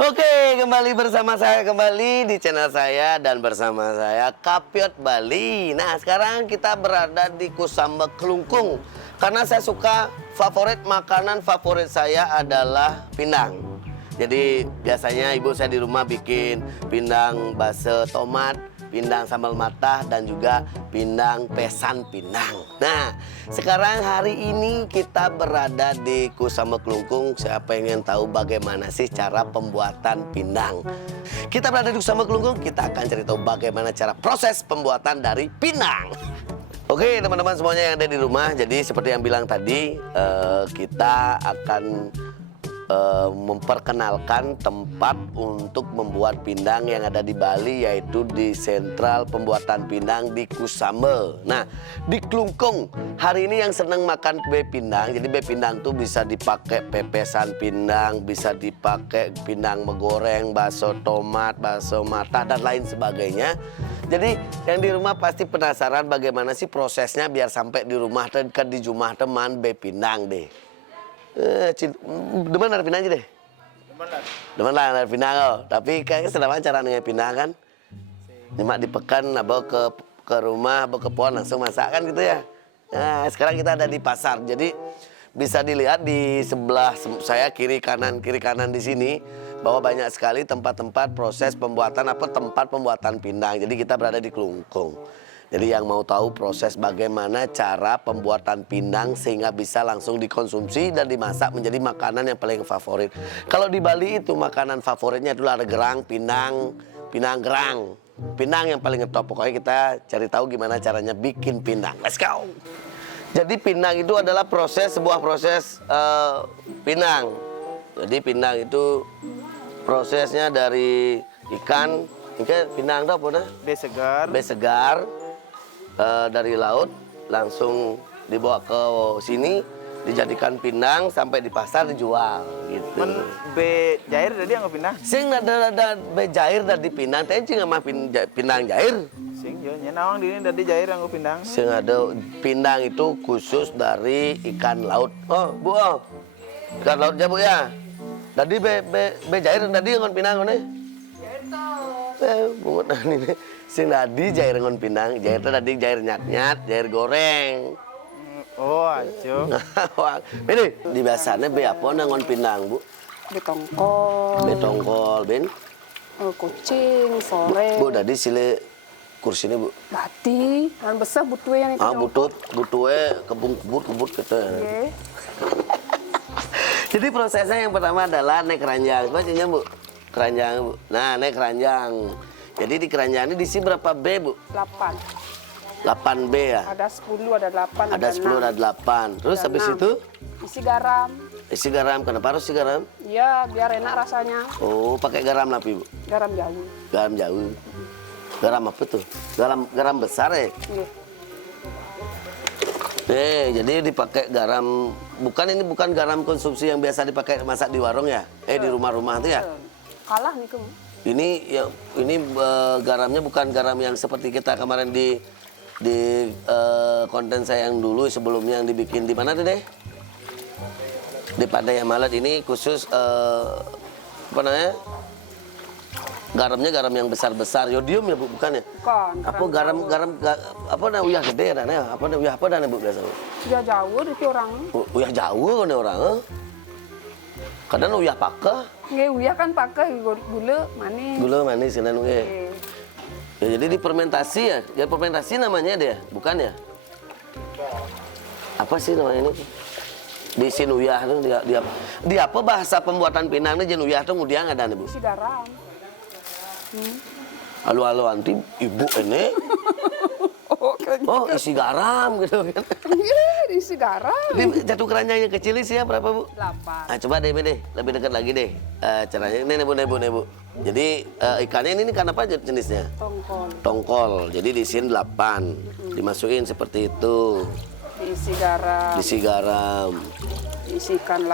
Oke, kembali bersama saya kembali di channel saya dan bersama saya Kapiot Bali. Nah, sekarang kita berada di Kusamba Kelungkung karena saya suka makanan favorit saya adalah pindang. Jadi biasanya ibu saya di rumah bikin pindang base tomat, pindang sambal matah, dan juga pindang pesan pindang. Nah, sekarang hari ini kita berada di Kusamba Kelungkung. Saya pengen tahu bagaimana sih cara pembuatan pindang. Kita berada di Kusamba Kelungkung, kita akan cari tahu bagaimana cara proses pembuatan dari pindang. Oke, teman-teman semuanya yang ada di rumah. Jadi seperti yang bilang tadi, kita akan memperkenalkan tempat untuk membuat pindang yang ada di Bali, yaitu di sentral pembuatan pindang di Kusamba. Nah, di Kelungkung hari ini yang senang makan kue pindang. Jadi kue pindang tuh bisa dipakai pepesan pindang, bisa dipakai pindang menggoreng, bakso tomat, bakso matah, dan lain sebagainya. Jadi yang di rumah pasti penasaran bagaimana sih prosesnya biar sampai di rumah dan di rumah teman kue pindang deh. Demen ada pinang aja deh. Demen lah ada pinang oh. Tapi kayaknya sedang cara dengan pinang kan. Nyemak di pekan, bawa ke rumah, bawa ke pohon langsung masak kan gitu ya. Nah, sekarang kita ada di pasar. Jadi bisa dilihat di sebelah saya kiri kanan di sini bahwa banyak sekali tempat-tempat proses pembuatan tempat pembuatan pindang. Jadi kita berada di Kelungkung. Jadi yang mau tahu proses bagaimana cara pembuatan pindang sehingga bisa langsung dikonsumsi dan dimasak menjadi makanan yang paling favorit. Kalau di Bali itu makanan favoritnya adalah ada gerang, pinang gerang. Pindang yang paling ngetop. Pokoknya kita cari tahu gimana caranya bikin pindang. Let's go! Jadi pindang itu adalah sebuah proses pindang. Jadi pindang itu prosesnya dari ikan pindang itu apa nah? Besegar. Dari laut langsung dibawa ke sini, dijadikan pindang sampai di pasar dijual gitu. Be jair tadi yang pindang. Sing ada be jair dari pindang, tapi cing mah pindang jair. Sing yo nyenawang di ini dari jair yang pindang. Sing ada pindang itu khusus dari ikan laut. Oh, Bu. Oh. Ikan lautnya Bu ya. Tadi be jair tadi ngon pindang ngone. Jair toh. Bungut ini. Sing tadi jair ngon pindang, jair tadi jair nyat-nyat, jair goreng. Oh, ajo. Ini di biasanya be apa ngon pindang, Bu? Betongkol. Ben? Kucing, sore. Bu, tadi sile kursinya, Bu. Bati, yang besar butue yang itu. Butue kebut gitu. Okay. Jadi prosesnya yang pertama adalah naik keranjang. Bacanya, Bu? Keranjang, Bu. Nah, naik keranjang. Jadi di keranjang ini diisi berapa B, Bu? 8. 8 B ya? Ada 10, ada 8, ada 10, ada 8. Terus ada habis 6. itu? Isi garam. Isi garam. Kenapa harus isi garam? Iya, biar enak rasanya. Oh, pakai garam apa, Bu? Garam jauh. Garam jauh. Garam apa tuh? Garam besar ya? Iya. Jadi dipakai garam, bukan garam konsumsi yang biasa dipakai masak di warung ya? Di rumah-rumah tuh ya? Kalah nih kamu. Ini garamnya bukan garam yang seperti kita kemarin di konten saya yang dulu sebelumnya yang dibikin di mana tuh deh? Di Padai Malat. Ini khusus apa namanya? Garamnya garam yang besar-besar, yodium ya Bu, bukan ya? Bukan. Apa garam apa nah uyah gede dan ya? Apa uyah apa dan Bu biasa Bu? Ya jauh di orang. Uyah jauh kan orang. Kadang uyah pakah. Nggak, uyah kan pakai gula manis. Gula manis kan ya, jadi difermentasi ya? Ya fermentasi namanya dia, bukan ya? Apa sih namanya ini? Di sinuyah tuh dia apa bahasa pembuatan pindang ini jenuyah tuh kemudian ada nih Bu? Isi garam. Halo anti ibu ini. Oh, isi garam gitu kan. Iya, isi garam. Ini jatuh keranjang yang kecil isinya berapa Bu? 8. Nah, coba deh lebih dekat lagi deh caranya. Ini Bu. Jadi ikannya ini kan apa jenisnya? Tongkol. Jadi diisiin 8. Dimasukin seperti itu. Diisi garam. Diisi ikan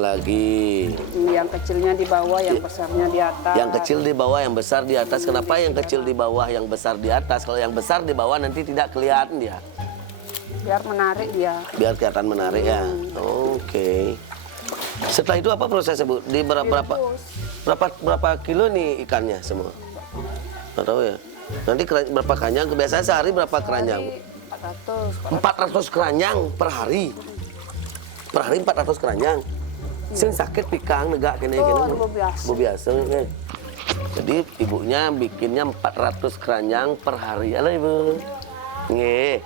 lagi. Yang kecilnya di bawah, yang besarnya di atas. Yang kecil di bawah, yang besar di atas. Kenapa yang kecil di bawah, yang besar di atas? Kalau yang besar di bawah nanti tidak kelihatan dia. Biar menarik dia. Biar kelihatan menarik ya. Oke. Setelah itu apa prosesnya Bu? Di berapa? Berapa kilo nih ikannya semua? Nggak tahu ya. Nanti berapa keranjang? Kebiasaan sehari berapa keranjang? 400 keranjang per hari. Per hari 400 keranjang. Sing sakit pikang negak kene biasa. Jadi ibunya bikinnya 400 keranjang per hari. Halo Ibu. Nggih.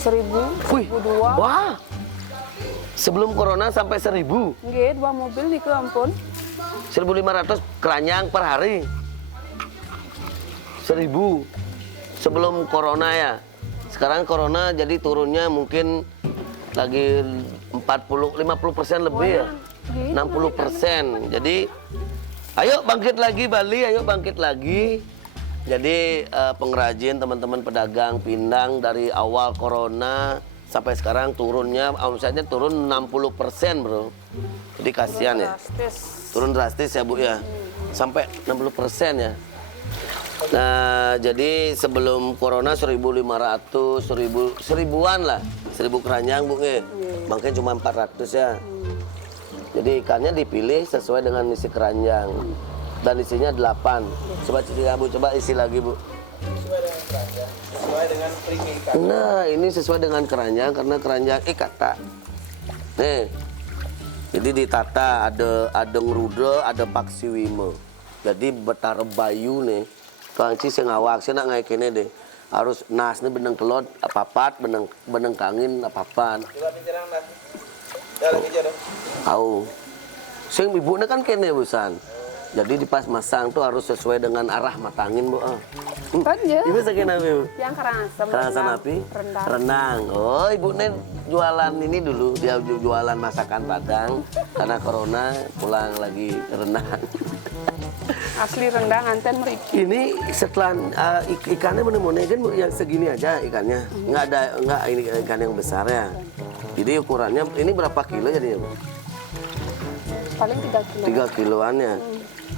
1.000, Wih. 1.200. Wah. Sebelum corona sampai 1.000. Nggih, 2 mobil nih ke ampun. 1.500 keranjang per hari. 1.000 sebelum corona ya. Sekarang corona jadi turunnya mungkin lagi 50% lebih ya. 60%. Jadi ayo bangkit lagi Bali, ayo bangkit lagi. Jadi pengrajin teman-teman pedagang pindang dari awal corona sampai sekarang turunnya omsetnya turun 60%, Bro. Jadi kasihan ya. Turun drastis ya Bu ya. Sampai 60% ya. Nah, jadi sebelum corona 1.500, 1000-an lah. 1.000 keranjang Bu nggih. Makanya cuma 400 ya. Jadi ikannya dipilih sesuai dengan isi keranjang. Dan isinya 8. Coba Bu, coba isi lagi Bu. Sesuai dengan primi ikan. Nah, ini sesuai dengan keranjang karena keranjang kata. Nih. Jadi ditata ada ngeruda, ada paksi wime. Jadi betara bayu nih. Kangci sing awak sih nak ngai kene deh. Harus nas nih beneng kelot apa-apat, beneng kangin apa-apan. Coba bicara nas. Ya lagi aja. Tahu. Sing ibune kan kene busan. Jadi di pas masang tuh harus sesuai dengan arah matangin Bu. Kan ya. Ibu sakit apa Bu? Yang kerasan. Kerasan api? Renang. Oh, Ibu Nen jualan ini dulu. Dia jualan masakan Padang. Karena corona pulang lagi renang. Asli rendang anten meriki. Ini setelah ikannya bener-bener kan Bu, yang segini aja ikannya. Enggak ini ikan yang besar ya. Jadi ukurannya ini berapa kilo jadinya Bu? Paling 3 kilo. 3 kiloan ya.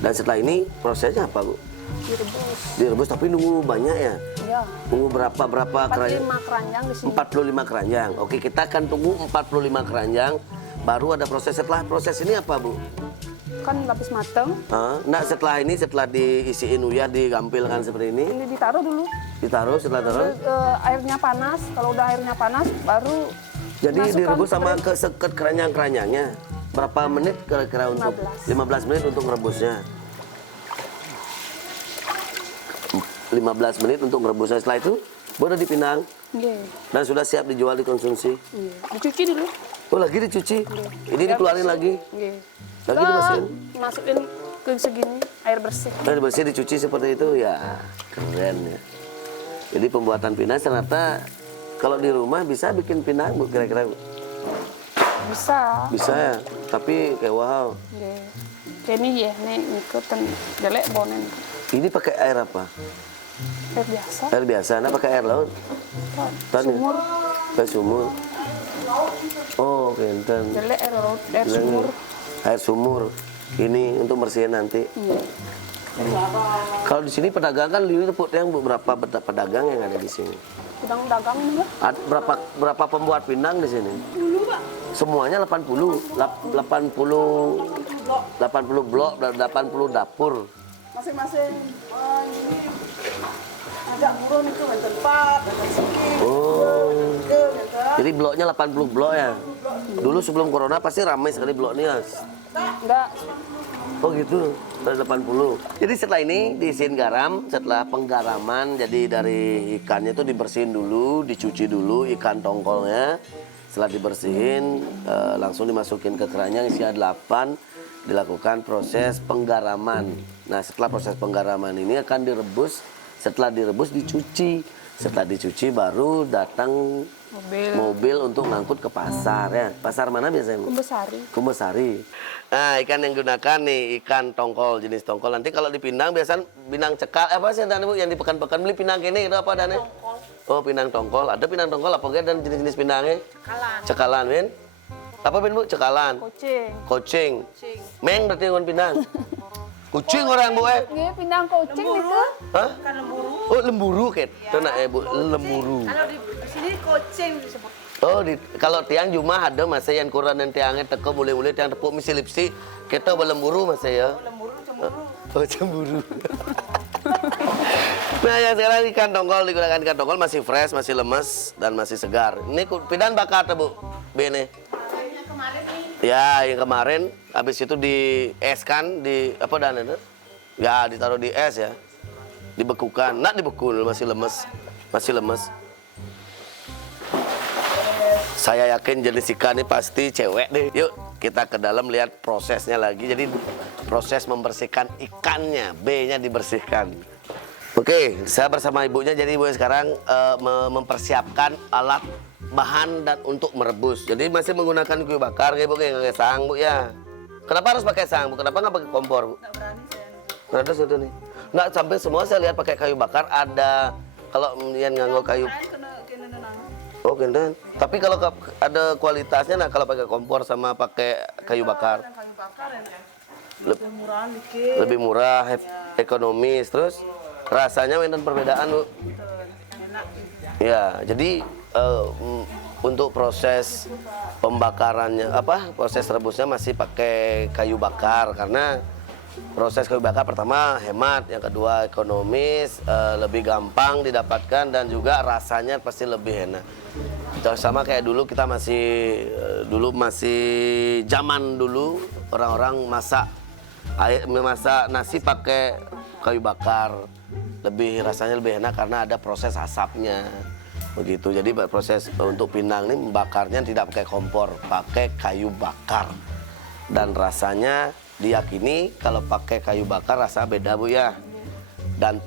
Dan setelah ini prosesnya apa Bu? Direbus. Direbus tapi nunggu banyak ya? Ya. Nunggu berapa 45 keranjang di sini. 45 keranjang. Oke, kita akan tunggu 45 keranjang. Baru ada proses. Setelah proses ini apa Bu? Kan lapis mateng. Nah setelah ini, setelah diisiin uyah, digampilkan seperti ini. Ini ditaruh dulu. Ditaruh, setelah taruh. Airnya panas. Kalau udah airnya panas, baru Jadi masukkan direbus sama ke- keseket keranjang-keranjangnya. Berapa menit kira-kira untuk? 15 menit untuk merebusnya. 15 menit untuk merebusnya. Setelah itu, boleh dipinang. Iya. Dan sudah siap dijual, dikonsumsi. Iya. Dicuci dulu. Oh lagi dicuci? Ini dikeluarin lagi? Iya. Lagi dibersihin? Masukin ke segini air bersih. Nah, dibersih, dicuci seperti itu ya keren ya. Jadi pembuatan pinang ternyata kalau di rumah bisa bikin pinang Bu kira-kira Bu? Bisa. Bisa ya, tapi kayak wow. Iya. Kayak ini ya, nih ngikutin jelek bonen. Ini pakai air apa? Air biasa. Air biasa, nah pakai air laut? Tani? Sumur. Pakai sumur. Oh, kenten. Jelek air laut, air sumur. Air sumur. Ini untuk bersihin nanti. Iya. Kalau di sini pedagang kan liu tepuk yang berapa pedagang yang ada di sini? Sedang dagang ini ya? Berapa pembuat pinang di sini? Semuanya 80 blok, 80 dapur. Masing-masing ini agak burung itu benten 4, benten segini. Oh. Jadi bloknya 80 blok ya. Dulu sebelum corona pasti ramai sekali blok ini, Mas. Enggak. Oh gitu, dari 80. Jadi setelah ini diisiin garam, setelah penggaraman, jadi dari ikannya itu dibersihin dulu, dicuci dulu ikan tongkolnya. Setelah dibersihin, langsung dimasukin ke keranjang isinya 8, dilakukan proses penggaraman. Nah setelah proses penggaraman ini akan direbus, setelah direbus dicuci. Setelah dicuci baru datang mobil untuk ngangkut ke pasar ya. Pasar mana biasanya Bu? Kumbesari. Kumbesari. Nah, ikan yang gunakan nih ikan tongkol, jenis tongkol. Nanti kalau dipindang biasanya pinang cekal apa sih Dan Bu yang di pekan-pekan beli pinang kene itu apa Dan? Oh, pinang tongkol. Ada pinang tongkol apa dan jenis-jenis pinangnya? Cekalan. Cekalan, Win. Apa Ben Bu? Cekalan. Kucing. Kucing. Meng berarti ngon pinang. Kucing orang Bu Nggih, pindang kucing itu. Hah? Oh, lemburu ket. Itu nak Bu, lemburu. Kalau di sini kucing disebut. Oh, kalau tiang Jumah ada masa yang kurang dan tiangnya teko mulai-mulai tiang tepuk misi lipsi kita belemburu masa ya. Oh, cemburu. Nah, yang sekarang ikan tongkol digunakan ikan tongkol masih fresh, masih lemes dan masih segar. Ini pidan bakar Bu. Bene. Yang kemarin nih. Ya, yang kemarin habis itu dieskan di apa dan itu? Ya, ditaruh di es ya. Dibekukan. Nak dibekul masih lemes. Masih lemes. Saya yakin jenis ikan ini pasti cewek deh. Yuk kita ke dalam lihat prosesnya lagi. Jadi proses membersihkan ikannya, B-nya dibersihkan. Oke, saya bersama ibunya. Jadi ibu sekarang mempersiapkan alat bahan dan untuk merebus. Jadi masih menggunakan kayu bakar kayak Bu, kayak sang Bu ya. Kenapa harus pakai sang Bu? Kenapa nggak pakai kompor Bu? Nggak berani saya. Kenapa sudah nih? Nggak sampai semua saya lihat pakai kayu bakar. Ada kalau yang nganggo kayu. Oh, genden. Tapi kalau ada kualitasnya, nah kalau pakai kompor sama pakai kayu bakar. Kayu bakar ya. Lebih Murah dikit. lebih murah, ekonomis, terus rasanya dan perbedaan Bu. Enak. Ya, jadi untuk proses pembakarannya proses rebusnya masih pakai kayu bakar karena proses kayu bakar pertama hemat, yang kedua ekonomis, lebih gampang didapatkan dan juga rasanya pasti lebih enak. Sama kayak dulu kita masih zaman dulu orang-orang masak nasi pakai kayu bakar. Rasanya lebih enak karena ada proses asapnya. Begitu. Jadi proses untuk pindang ini membakarnya tidak pakai kompor, pakai kayu bakar. Dan rasanya diyakini kalau pakai kayu bakar rasa beda Bu ya. Dan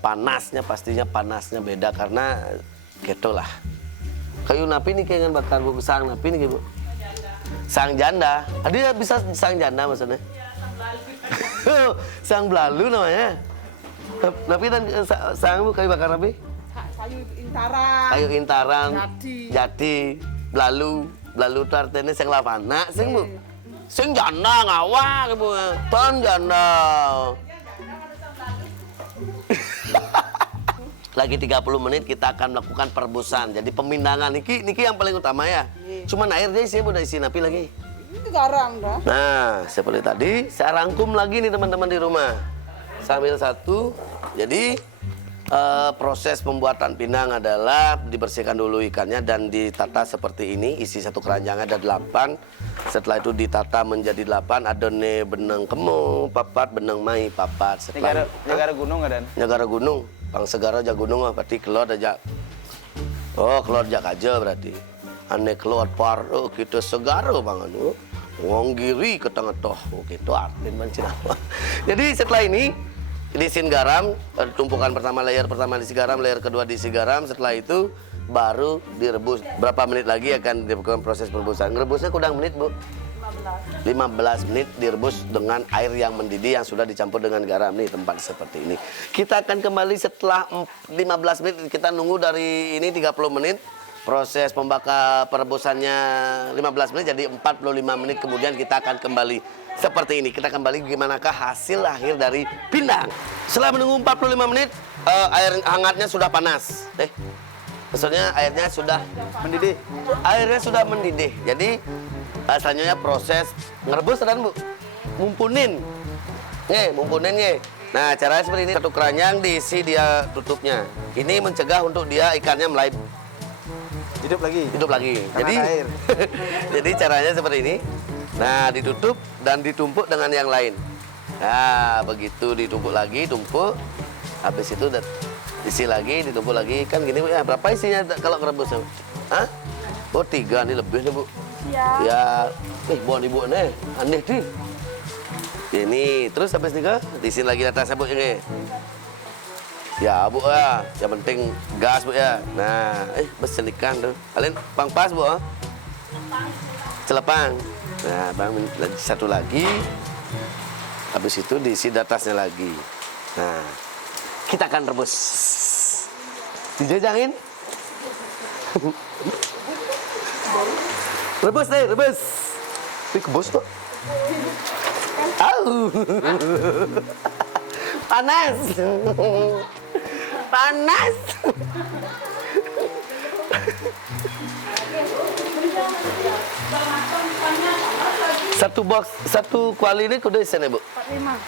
pastinya panasnya beda karena gitulah. Kayu napi ini kayak bakar Bu, sang napi nih Bu. Sang janda. Dia bisa sang janda maksudnya. Sang belalu namanya. Napi dan sang Bu kayu bakar napi? Kayu intaran. Kayu intaran. Jati. Belalu itu artinya sing lavana, sing Bu. Sing janda ngawak Bu. Tan janda. Lagi 30 menit kita akan melakukan perebusan. Jadi pemindangan niki yang paling utama ya. Cuman airnya isinya udah isi napi lagi. Itu garam dah. Nah, seperti tadi saya rangkum lagi nih teman-teman di rumah. Sambil satu. Jadi proses pembuatan pindang adalah dibersihkan dulu ikannya dan ditata seperti ini. Isi satu keranjang ada 8. Setelah itu ditata menjadi 8. Ada benang kemo, papat, benang mai, papat. Negara gunung nggak Dan? Negara gunung. Pang segara aja gunung berarti keluar aja. Oh, keluar aja aja berarti. Ane keluar par, oh kita segara banget. Wong giri ke tengah-tengah. Oh, gitu artinya Cinawa. Jadi setelah ini diisiin garam, tumpukan pertama layer pertama diisi garam, layer kedua diisi garam. Setelah itu baru direbus. Berapa menit lagi akan dilakukan proses perebusan? Ngerebusnya kurang menit Bu? 15 menit direbus dengan air yang mendidih yang sudah dicampur dengan garam nih tempat seperti ini. Kita akan kembali setelah 15 menit, kita nunggu dari ini 30 menit. Proses pembakar perebusannya 15 menit jadi 45 menit kemudian kita akan kembali seperti ini. Kita kembali bagaimanakah hasil akhir dari pindang. Setelah menunggu 45 menit air hangatnya sudah panas. Maksudnya airnya sudah mendidih. Airnya sudah mendidih. Jadi selanjutnya proses ngerebus dan Bu. Mumpunin. Mumpunin. Nah, caranya seperti ini. Satu keranjang diisi dia tutupnya. Ini mencegah untuk dia ikannya mulai hidup lagi. Jadi air. Jadi caranya seperti ini. Nah, ditutup dan ditumpuk dengan yang lain. Nah, begitu ditumpuk lagi, tumpuk. Habis itu isi lagi, ditumpuk lagi. Kan gini Bu ya. Berapa isinya kalau ngerebus? Hah? Oh, 3 nih lebih nih Bu. Ya, buat ibu nih, aneh nih. Ini terus habis nikah, diisi lagi atas Bu ini. Ya Bu ya, yang penting gas Bu ya. Nah, besen ikan tuh. Kalian pas Bu? Celepang. Nah, bang satu lagi. Habis itu diisi di atasnya lagi. Nah, kita akan rebus. Dijajangin. Rebus deh, rebus. Ini kebos kok. Au. Panas. Panas. Satu box, satu kuali ini kudu isen ya, Bu?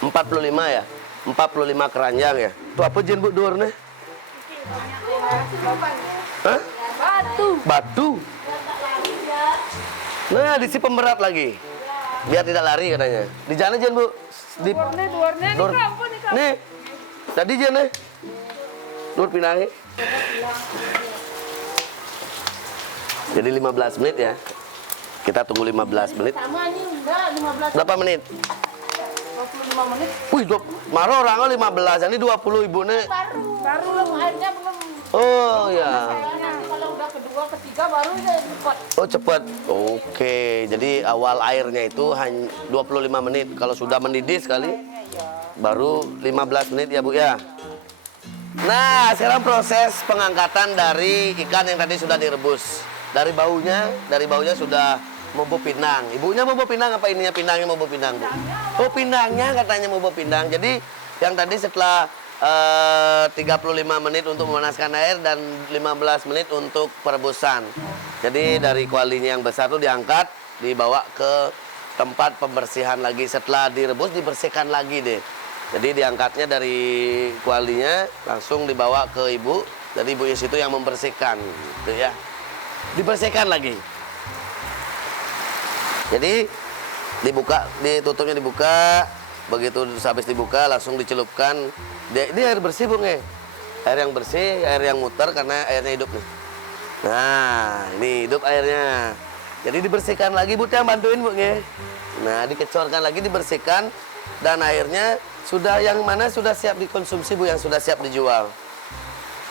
45. 45 ya? 45 keranjang ya? Itu apa jen, Bu, dur nih? Hah? Batu. Nah, diisi pemberat lagi. Biar tidak lari katanya. Di sana jen, Bu? Di Duarnya Dur. Nih. Tadi jen nih. Dur pindahin. Jadi 15 menit ya. Kita tunggu 15 menit. Sama ini enggak 15 Berapa menit? 25 menit Wih, marah orang 15. Ini 20 ibu nih. baru belum airnya belum. Oh ya. Nanti kalau udah kedua ketiga baru saya cepat. Oh cepat. Oke. Jadi awal airnya itu hanya 25 menit. Kalau sudah mendidih sekali baru 15 menit ya Bu ya. Nah, sekarang proses pengangkatan dari ikan yang tadi sudah direbus. Dari baunya sudah mobo pinang. Ibunya mobo pinang apa ininya pinangnya mobo pinang, Bu? Oh, pinangnya katanya mobo pinang. Jadi yang tadi setelah 35 menit untuk memanaskan air dan 15 menit untuk perebusan. Jadi dari kualinya yang besar itu diangkat, dibawa ke tempat pembersihan lagi. Setelah direbus dibersihkan lagi deh. Jadi diangkatnya dari kualinya langsung dibawa ke ibu. Jadi ibu situ yang membersihkan, gitu ya. Dibersihkan lagi. Jadi dibuka, ditutupnya dibuka. Begitu habis dibuka langsung dicelupkan. Ini air bersih, Bu, nge. Air yang bersih, air yang muter karena airnya hidup nih. Nah, ini hidup airnya. Jadi dibersihkan lagi, Bu, yang bantuin, Bu, nge. Nah, dikecorkan lagi, dibersihkan dan airnya sudah yang mana sudah siap dikonsumsi, Bu, yang sudah siap dijual.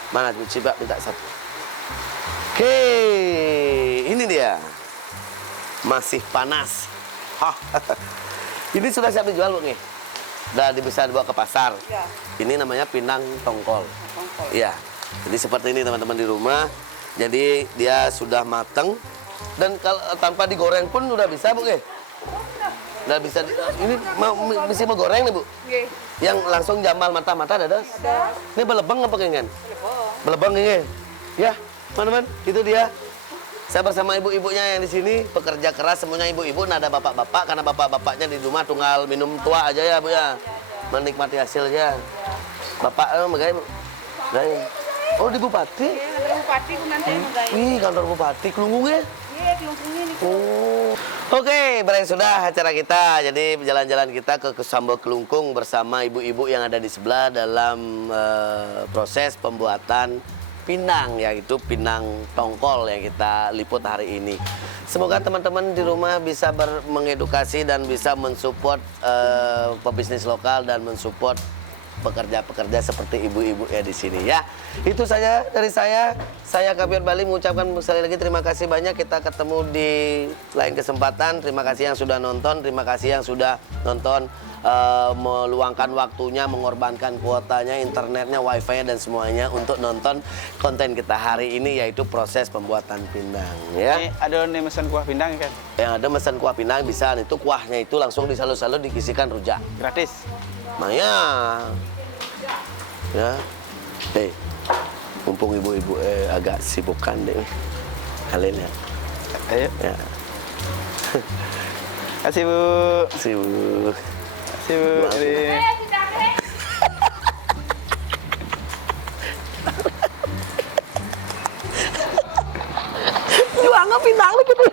Mana, Bu, coba minta satu. Oke, ini dia. Masih panas. Hah. Ini sudah siap dijual, Bu, nge. Udah bisa dibawa ke pasar. Ya. Ini namanya pinang tongkol. Tongkol. Iya. Jadi seperti ini teman-teman di rumah. Jadi dia sudah mateng dan kalau tanpa digoreng pun udah bisa, Bu, nge. Udah bisa. Ini mesti mau goreng nih, Bu. Nggih. Yang langsung jambal mata-mata ada. Ini belebeng apa kengen? Belebeng nge. Ya, teman-teman, itu dia. Saya bersama ibu-ibunya yang di sini, pekerja keras semuanya ibu-ibu, nah ada bapak-bapak karena bapak-bapaknya di rumah tunggal minum tua aja ya, Bu ya. Menikmati hasilnya. Bapak megay, Bu. Megay. Oh, di Bupati? Iya, kantor bupati ku nanti menggaya. Wih, kantor Bupati Kelungkungnya. Iya, kelungkungnya nih. Oh. Oke, berakhir sudah acara kita. Jadi jalan-jalan kita ke Sambal Kelungkung bersama ibu-ibu yang ada di sebelah dalam proses pembuatan pinang, yaitu pinang tongkol yang kita liput hari ini. Semoga teman-teman di rumah bisa mengedukasi dan bisa mensupport pebisnis lokal dan mensupport pekerja-pekerja seperti ibu-ibu ya di sini ya. Itu saja dari saya. Saya Kabir Bali mengucapkan sekali lagi terima kasih banyak. Kita ketemu di lain kesempatan. Terima kasih yang sudah nonton, terima kasih yang sudah nonton, meluangkan waktunya, mengorbankan kuotanya, internetnya, wifi-nya dan semuanya untuk nonton konten kita hari ini, yaitu proses pembuatan pinang ya. Ini ada nih mesin kuah pindang kan? Yang ada mesin kuah pinang bisa, itu kuahnya itu langsung disalur-salur dikisikan rujak. Gratis. Maya, ya, mumpung ibu-ibu agak sibukan deh, kalian ya. Ayo. Ya. Kasih, Bu. Sibuk. Kasih, Bu. Ini. Juang pinang gitu.